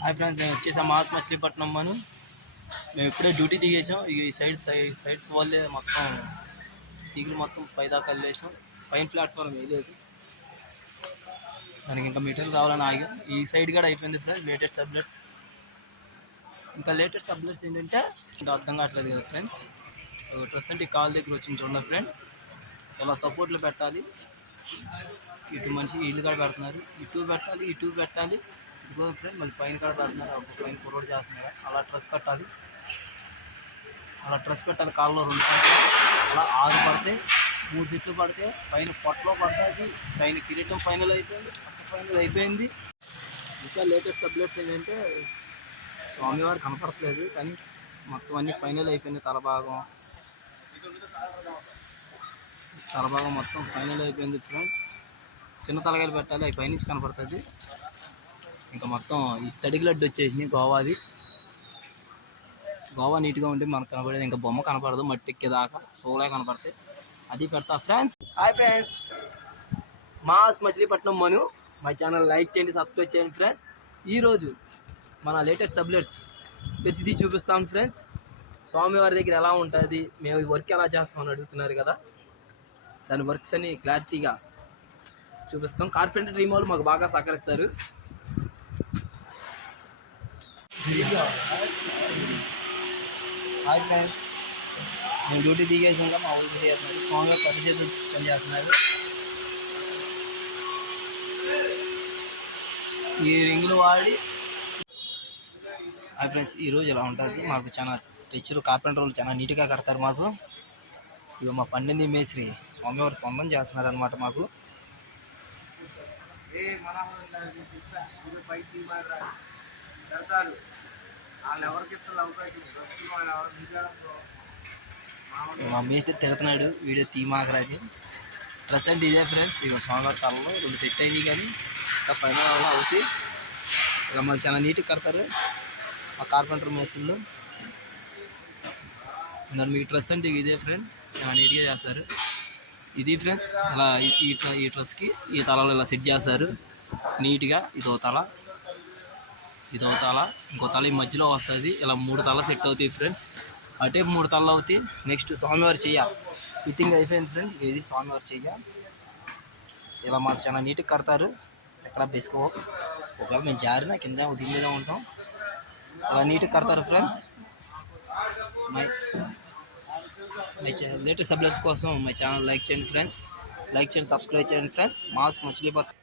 Hi friends, మేము వచ్చేసాం mass Machilipatnam. మేము ఇప్పుడే డ్యూటీ దిగేసాం. ఈ సైడ్స్ వాళ్ళే మొత్తం సీగులు మొత్తం పైదాకా వెళ్ళేసాం. పైన ప్లాట్ఫామ్ వేయలేదు, మనకి ఇంకా మెటీరియల్ రావాలని ఆగాం. ఈ సైడ్ కూడా అయిపోయింది ఫ్రెండ్స్. లేటెస్ట్ అప్డేట్స్ ఏంటంటే ఇంకా అర్థం కావట్లేదు కదా ఫ్రెండ్స్. ప్రజెంట్ ఈ కాల్ దగ్గర వచ్చింది చూడండి ఫ్రెండ్, ఇలా సపోర్ట్లు పెట్టాలి. ఇటు మనిషి ఇల్లు కాడ పెడుతున్నారు, ఇటు పెట్టాలి ఇదిగో ఫ్రెండ్. మళ్ళీ పైన కాడ పెడుతున్నారు, పైన కుర్రోడ్ చేస్తున్నారు. అలా ట్రస్ పెట్టాలి కాళ్ళలో 2 అలా 6 పడితే 3 ఫిట్లు పడితే పైన పొట్టలో పడుతుంది. పైన కిరీటం ఫైనల్ అయిపోయింది. ఇంకా లేటెస్ట్ అప్డేట్స్ ఏంటంటే స్వామివారు కనపడట్లేదు, కానీ మొత్తం అన్నీ ఫైనల్ అయిపోయింది. తలభాగం మొత్తం ఫైనల్ అయిపోయింది ఫ్రెండ్స్. చిన్న తలకాయలు పెట్టాలి, అవి పైనుంచి కనపడుతుంది. ఇంకా మొత్తం ఈ తడికి లడ్డు వచ్చేసింది. గోవా నీట్గా ఉంటే మనకు కనపడేది, ఇంకా బొమ్మ కనపడదు. మట్టి ఎక్కేదాకా సోలే కనపడతాయి. అది పెడతా friends. Hi friends, mass Machilipatnam మా ఛానల్ లైక్ చేయండి, సబ్స్క్రైబ్ చేయండి ఫ్రెండ్స్. ఈరోజు మన లేటెస్ట్ అప్డేట్స్ ప్రతిదీ చూపిస్తాను ఫ్రెండ్స్. స్వామివారి దగ్గర ఎలా ఉంటుంది, మేము ఈ వర్క్ ఎలా చేస్తామని అడుగుతున్నారు కదా, దాని వర్క్స్ అన్ని క్లారిటీగా చూపిస్తాం. కార్పెంటర్ టీమ్ వాళ్ళు మాకు బాగా సహకరిస్తారు. హాయ్ ఫ్రెండ్స్, మేము డ్యూటీ దిగేసాక మా ఊరికి చేస్తున్నారు. స్వామివారి పరిచేతులు పనిచేస్తున్నారు. ఈ రింగులు వాడి హాయ్ ఫ్రెండ్స్, ఈరోజు ఇలా ఉంటుంది. మాకు చాలా టెచ్చరు కార్పెంటర్ వాళ్ళు చాలా నీట్గా కడతారు మాకు. ఇక మా పండింది మేస్త్రి స్వామివారి తొందం చేస్తున్నారు అనమాట. మాకు మా మేస్త్రి తిడుతున్నాడు, వీడియో తీమాకరాని. ప్రెసెంట్ ఇదే ఫ్రెండ్స్. ఇక స్వామివారి తలలో 2 సెట్ అయింది, కానీ ఇంకా ఫైనల్ అలా అవుతాయి. ఇక మాకు చాలా నీట్గా కడతారు మా కార్పెంటర్ మేస్త్రులు. దాన్ని మీకు డ్రెస్ అంటే ఇదే ఫ్రెండ్, చాలా నీట్గా చేస్తారు. ఇది ఫ్రెండ్స్, అలా ఈ డ్రెస్కి ఈ తలలో ఇలా సెట్ చేస్తారు నీట్గా. ఇదో తల, ఇంకో తల ఈ మధ్యలో వస్తుంది. ఇలా 3 తల సెట్ అవుతాయి ఫ్రెండ్స్. అటే 3 తలలు అవుతాయి. నెక్స్ట్ స్వామివారి చెయ్య ఫిట్టింగ్ అయిపోయింది ఫ్రెండ్. ఇది స్వామివారి చెయ్య. ఇలా మాకు చాలా నీట్గా కడతారు. ఎక్కడ బెసుకో, ఒకవేళ మేము జారినా కింద దీని మీద ఉంటాం. అలా నీట్గా కడతారు ఫ్రెండ్స్. మై లేటెస్ట్ అప్డేట్స్ కోసం మై ఛానల్ లైక్ చేయండి ఫ్రెండ్స్. సబ్స్క్రైబ్ చేయండి ఫ్రెండ్స్. మాస్ మచిలీపట్నం.